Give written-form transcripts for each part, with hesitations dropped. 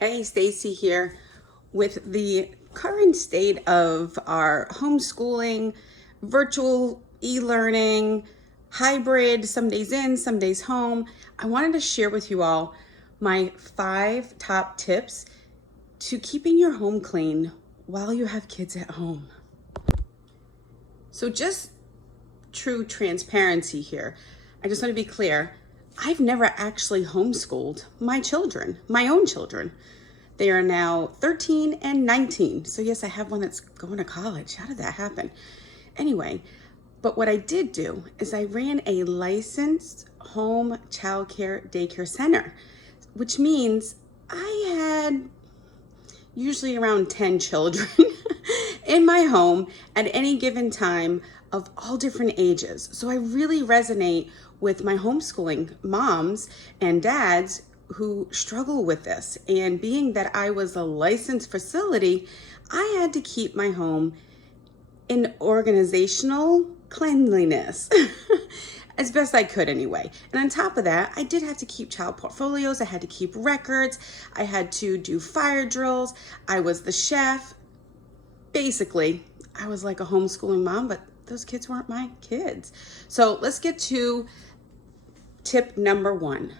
Hey, Stacy here. With the current state of our homeschooling, virtual e-learning, hybrid, some days in, some days home, I wanted to share with you all my 5 top tips to keeping your home clean while you have kids at home. So just true transparency here. I just want to be clear. I've never actually homeschooled my children, my own children. They are now 13 and 19. So yes, I have one that's going to college. How did that happen? Anyway, but what I did do is I ran a licensed home childcare daycare center, which means I had usually around 10 children in my home at any given time of all different ages. So I really resonate with my homeschooling moms and dads who struggle with this. And being that I was a licensed facility, I had to keep my home in organizational cleanliness as best I could anyway. And on top of that, I did have to keep child portfolios. I had to keep records. I had to do fire drills. I was the chef. Basically, I was like a homeschooling mom, but those kids weren't my kids. So let's get to tip number 1.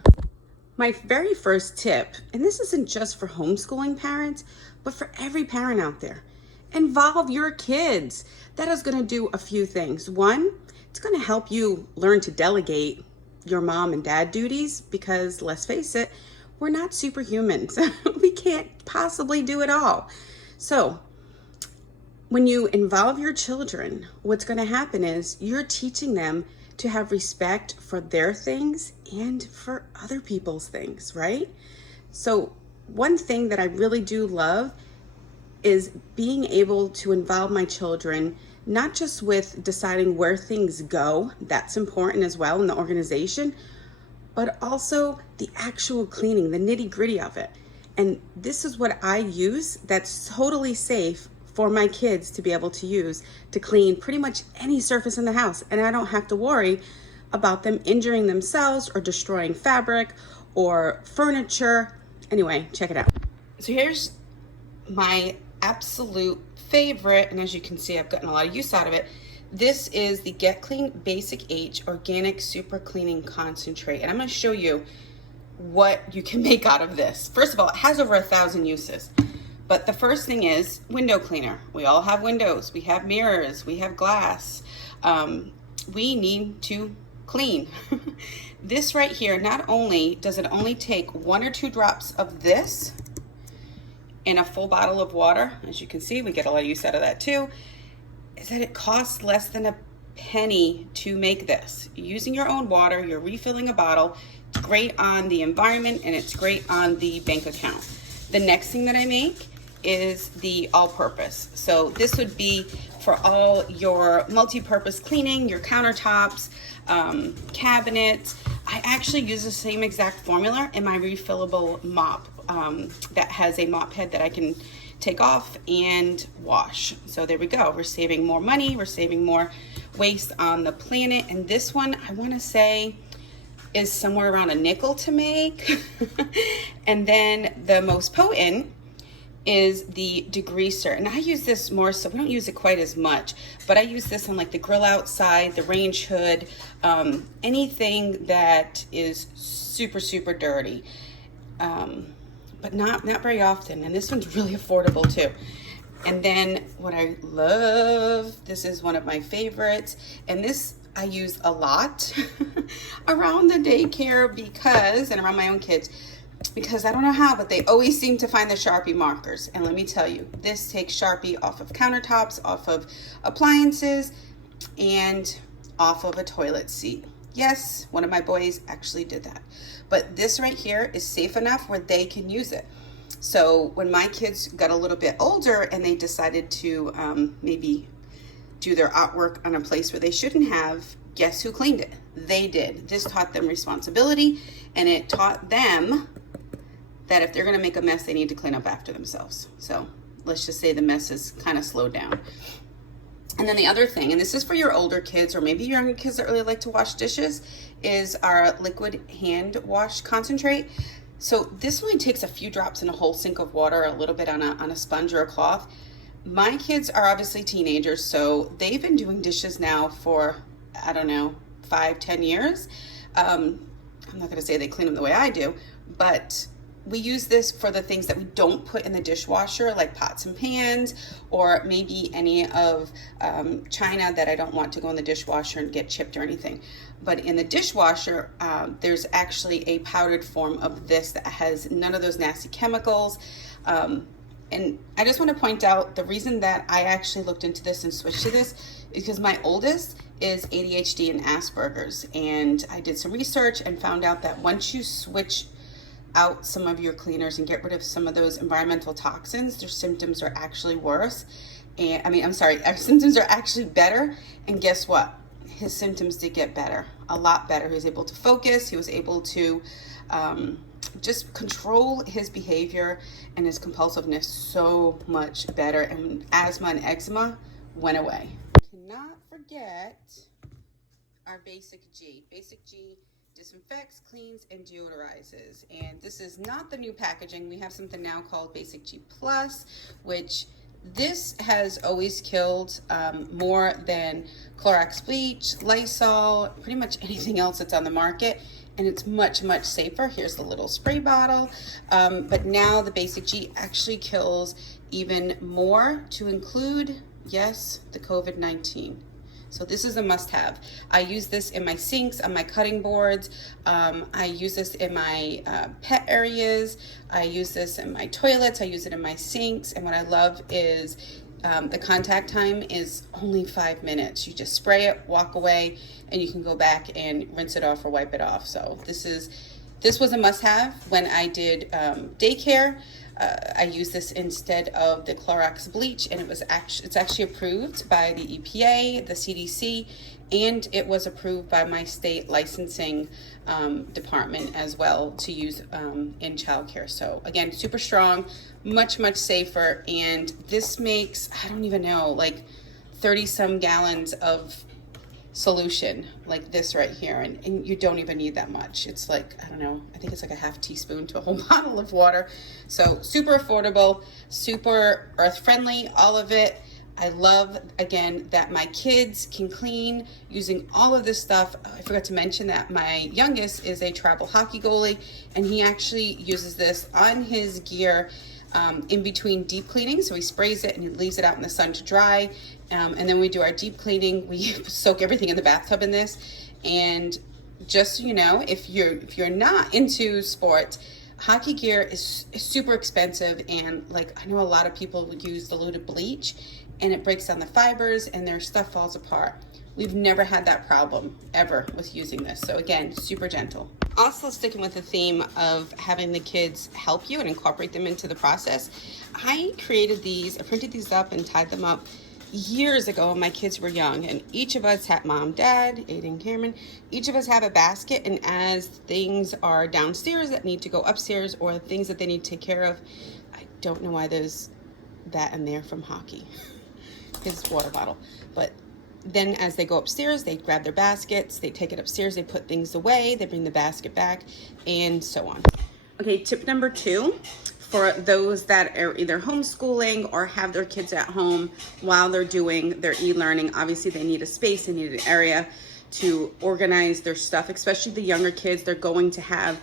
My very first tip, and this isn't just for homeschooling parents, but for every parent out there, involve your kids. That is going to do a few things. 1, it's going to help you learn to delegate your mom and dad duties because let's face it, we're not superhumans. We can't possibly do it all. So when you involve your children, what's going to happen is you're teaching them to have respect for their things and for other people's things, right? So one thing that I really do love is being able to involve my children, not just with deciding where things go, that's important as well in the organization, but also the actual cleaning, the nitty-gritty of it. And this is what I use that's totally safe for my kids to be able to use to clean pretty much any surface in the house. And I don't have to worry about them injuring themselves or destroying fabric or furniture. Anyway, check it out. So here's my absolute favorite, and as you can see, I've gotten a lot of use out of it. This is the Get Clean Basic H Organic Super Cleaning Concentrate. And I'm going to show you what you can make out of this. First of all, it has over 1,000 uses. But the first thing is window cleaner. We all have windows, we have mirrors, we have glass. We need to clean. This right here, not only does it only take 1 or 2 drops of this in a full bottle of water, as you can see, we get a lot of use out of that too, is that it costs less than a penny to make this. You're using your own water, you're refilling a bottle. It's great on the environment and it's great on the bank account. The next thing that I make is the all-purpose. So this would be for all your multi-purpose cleaning, your countertops, cabinets. I actually use the same exact formula in my refillable mop that has a mop head that I can take off and wash. So there we go. We're saving more money. We're saving more waste on the planet. And this one, I want to say, is somewhere around a nickel to make. And then the most potent is the degreaser, and I use this more so we don't use it quite as much, but I use this on like the grill outside, the range hood, anything that is super dirty, but not very often. And this one's really affordable too. And then what I love, this is one of my favorites, and this I use a lot around the daycare because, and around my own kids, because I don't know how, but they always seem to find the Sharpie markers. And let me tell you, this takes Sharpie off of countertops, off of appliances, and off of a toilet seat. Yes, one of my boys actually did that. But this right here is safe enough where they can use it. So when my kids got a little bit older and they decided to maybe do their artwork on a place where they shouldn't have, guess who cleaned it? They did. This taught them responsibility, and it taught them that if they're going to make a mess, they need to clean up after themselves. So let's just say the mess is kind of slowed down. And then the other thing, and this is for your older kids or maybe your younger kids that really like to wash dishes, is our liquid hand wash concentrate. So this only takes a few drops in a whole sink of water, a little bit on a sponge or a cloth. My kids are obviously teenagers, so they've been doing dishes now for, I don't know, 5, 10 years. I'm not going to say they clean them the way I do, but we use this for the things that we don't put in the dishwasher, like pots and pans, or maybe any of china that I don't want to go in the dishwasher and get chipped or anything. But in the dishwasher, there's actually a powdered form of this that has none of those nasty chemicals. And I just want to point out the reason that I actually looked into this and switched to this is because my oldest is ADHD and Asperger's. And I did some research and found out that once you switch out some of your cleaners and get rid of some of those environmental toxins, their symptoms are actually worse. And our symptoms are actually better. And guess what? His symptoms did get better, a lot better. He was able to focus. He was able to just control his behavior and his compulsiveness so much better. And asthma and eczema went away. Cannot forget our Basic G. Basic G disinfects, cleans, and deodorizes. And this is not the new packaging. We have something now called Basic G Plus, which this has always killed more than Clorox bleach, Lysol, pretty much anything else that's on the market. And it's much, much safer. Here's the little spray bottle. But now the Basic G actually kills even more, to include, yes, the COVID-19. So this is a must-have. I use this in my sinks, on my cutting boards. I use this in my pet areas. I use this in my toilets. I use it in my sinks. And what I love is the contact time is only 5 minutes. You just spray it, walk away, and you can go back and rinse it off or wipe it off. So this was a must-have when I did daycare. I use this instead of the Clorox bleach, and it's actually approved by the EPA, the CDC, and it was approved by my state licensing department as well to use in childcare. So again, super strong, much, much safer, and this makes, I don't even know, like 30 some gallons of solution like this right here, and you don't even need that much. It's like, I don't know, I think it's like a half teaspoon to a whole bottle of water. So super affordable, super earth friendly, all of it. I love, again, that my kids can clean using all of this stuff. I forgot to mention that my youngest is a travel hockey goalie, and he actually uses this on his gear in between deep cleaning. So he sprays it and he leaves it out in the sun to dry. And then we do our deep cleaning. We soak everything in the bathtub in this. And just so you know, if you're not into sports, hockey gear is super expensive. And like, I know a lot of people use diluted bleach and it breaks down the fibers and their stuff falls apart. We've never had that problem ever with using this. So again, super gentle. Also sticking with the theme of having the kids help you and incorporate them into the process, I printed these up and tied them up years ago when my kids were young, and each of us had, mom, dad, Aiden, Cameron, each of us have a basket, and as things are downstairs that need to go upstairs or things that they need to take care of, I don't know why there's that in there from hockey, his water bottle, but then as they go upstairs, they grab their baskets, they take it upstairs, they put things away, they bring the basket back, and so on. Okay, tip number 2, for those that are either homeschooling or have their kids at home while they're doing their e-learning, obviously they need a space, they need an area to organize their stuff, especially the younger kids. They're going to have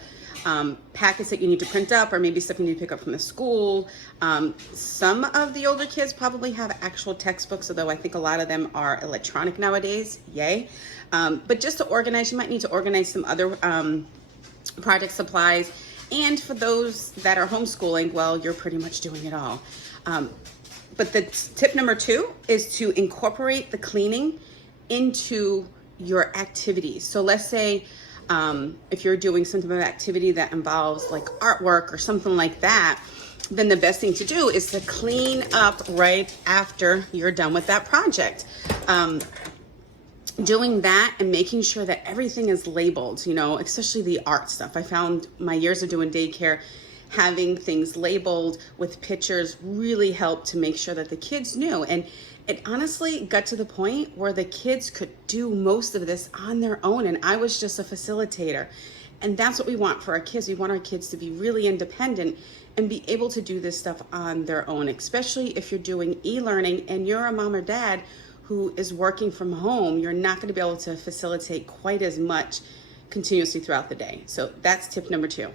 packets that you need to print up, or maybe stuff you need to pick up from the school. Some of the older kids probably have actual textbooks, although I think a lot of them are electronic nowadays, yay. But just to organize, you might need to organize some other project supplies. And for those that are homeschooling, well, you're pretty much doing it all. But the tip number 2 is to incorporate the cleaning into your activities. So let's say if you're doing some type of activity that involves like artwork or something like that, then the best thing to do is to clean up right after you're done with that project. Doing that and making sure that everything is labeled, you know, especially the art stuff. I found my years of doing daycare, having things labeled with pictures really helped to make sure that the kids knew. And it honestly got to the point where the kids could do most of this on their own, and I was just a facilitator. And that's what we want for our kids. We want our kids to be really independent and be able to do this stuff on their own, especially if you're doing e-learning and you're a mom or dad who is working from home. You're not going to be able to facilitate quite as much continuously throughout the day. So that's tip number 2.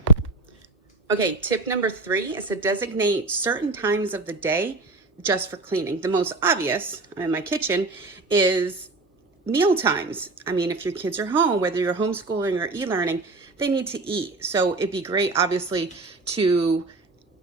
Okay, tip number 3 is to designate certain times of the day just for cleaning. The most obvious in my kitchen is meal times. I mean, if your kids are home, whether you're homeschooling or e-learning, they need to eat. So it'd be great, obviously, to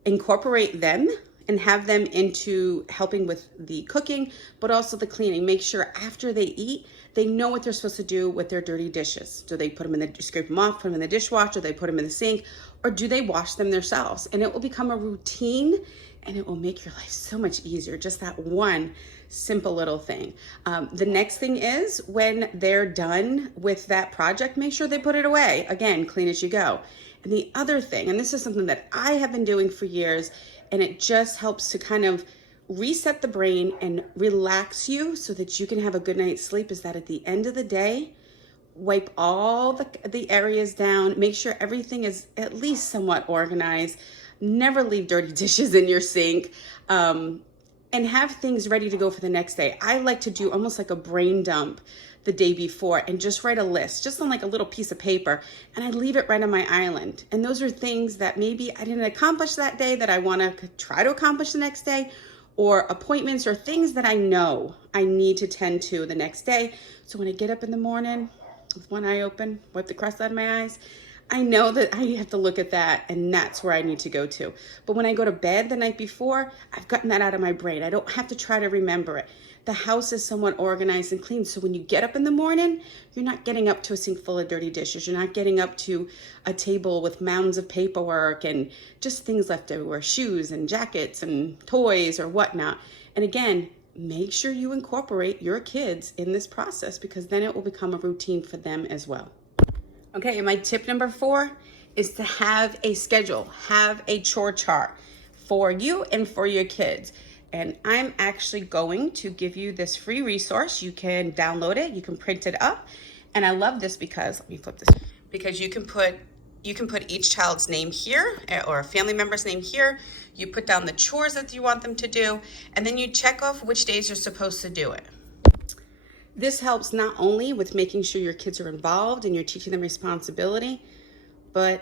incorporate them and have them into helping with the cooking, but also the cleaning. Make sure after they eat, they know what they're supposed to do with their dirty dishes. Do they put them in the, scrape them off, put them in the dishwasher, they put them in the sink, or do they wash them themselves? And it will become a routine, and it will make your life so much easier. Just that one simple little thing. The next thing is when they're done with that project, make sure they put it away. Again, clean as you go. And the other thing, and this is something that I have been doing for years, and it just helps to kind of reset the brain and relax you so that you can have a good night's sleep, is that at the end of the day, wipe all the areas down, make sure everything is at least somewhat organized, never leave dirty dishes in your sink, and have things ready to go for the next day. I like to do almost like a brain dump the day before and just write a list, just on like a little piece of paper, and I leave it right on my island. And those are things that maybe I didn't accomplish that day that I want to try to accomplish the next day, or appointments or things that I know I need to tend to the next day. So when I get up in the morning with one eye open, wipe the crust out of my eyes, I know that I have to look at that, and that's where I need to go to. But when I go to bed the night before, I've gotten that out of my brain. I don't have to try to remember it. The house is somewhat organized and clean. So when you get up in the morning, you're not getting up to a sink full of dirty dishes. You're not getting up to a table with mounds of paperwork and just things left everywhere, shoes and jackets and toys or whatnot. And again, make sure you incorporate your kids in this process, because then it will become a routine for them as well. Okay, and my tip number 4 is to have a schedule, have a chore chart for you and for your kids. And I'm actually going to give you this free resource. You can download it, you can print it up. And I love this because, let me flip this, because you can put each child's name here, or a family member's name here. You put down the chores that you want them to do, and then you check off which days you're supposed to do it. This helps not only with making sure your kids are involved and you're teaching them responsibility, but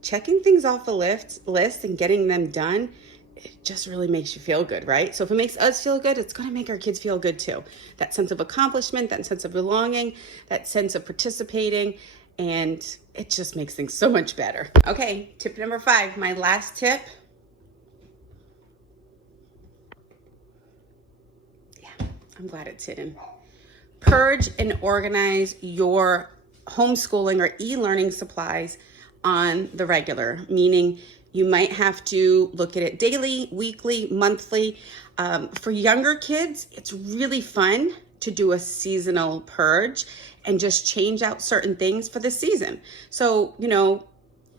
checking things off the list and getting them done, it just really makes you feel good, right? So if it makes us feel good, it's going to make our kids feel good too. That sense of accomplishment, that sense of belonging, that sense of participating, and it just makes things so much better. Okay, tip number 5, my last tip. Yeah, I'm glad it's hidden. Purge and organize your homeschooling or e-learning supplies on the regular, meaning you might have to look at it daily, weekly, monthly. For younger kids, it's really fun to do a seasonal purge and just change out certain things for the season. So, you know,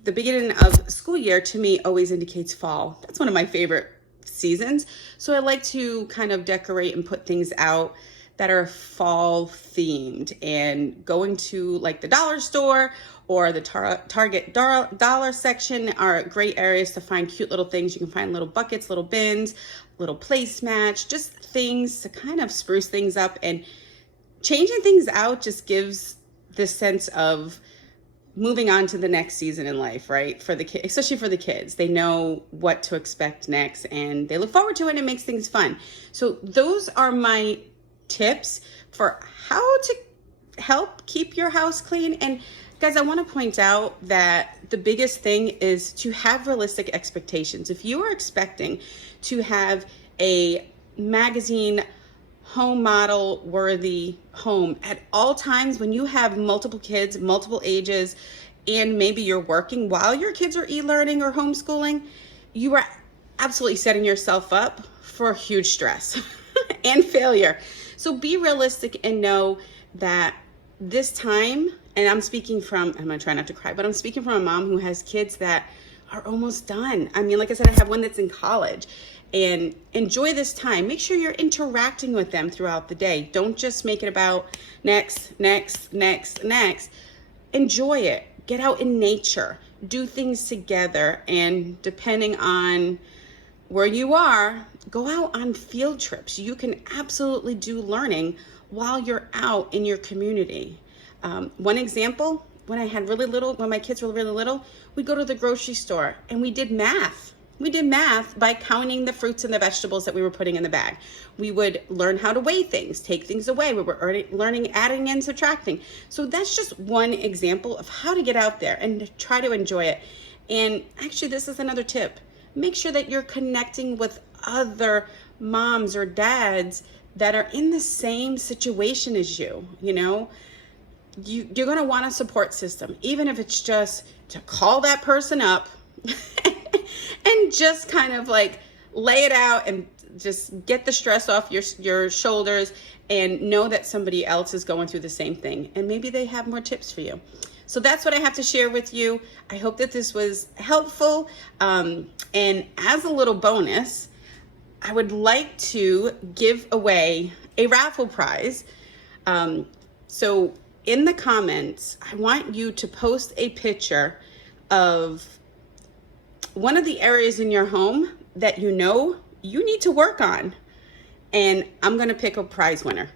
the beginning of school year to me always indicates fall. That's one of my favorite seasons. So I like to kind of decorate and put things out that are fall themed, and going to like the dollar store or the Target dollar section are great areas to find cute little things. You can find little buckets, little bins, little placemat, just things to kind of spruce things up. And changing things out just gives this sense of moving on to the next season in life, right? For the kids, especially for the kids, they know what to expect next and they look forward to it, and it makes things fun. So those are my tips for how to help keep your house clean. And guys, I want to point out that the biggest thing is to have realistic expectations. If you are expecting to have a magazine home model worthy home at all times, when you have multiple kids, multiple ages, and maybe you're working while your kids are e-learning or homeschooling, you are absolutely setting yourself up for huge stress and failure. So be realistic and know that this time, and I'm speaking from, I'm gonna try not to cry, but I'm speaking from a mom who has kids that are almost done. I mean, like I said, I have one that's in college. And enjoy this time. Make sure you're interacting with them throughout the day. Don't just make it about next, next, next, next. Enjoy it. Get out in nature. Do things together. And depending on where you are, go out on field trips. You can absolutely do learning while you're out in your community. One example, when my kids were really little, we'd go to the grocery store and we did math. We did math by counting the fruits and the vegetables that we were putting in the bag. We would learn how to weigh things, take things away. We were learning adding and subtracting. So that's just one example of how to get out there and try to enjoy it. And actually, this is another tip. Make sure that you're connecting with other moms or dads that are in the same situation as you. You know, you're going to want a support system, even if it's just to call that person up and just kind of like lay it out and just get the stress off your shoulders and know that somebody else is going through the same thing. And maybe they have more tips for you. So that's what I have to share with you. I hope that this was helpful. And as a little bonus, I would like to give away a raffle prize. So in the comments, I want you to post a picture of one of the areas in your home that you know you need to work on. And I'm going to pick a prize winner.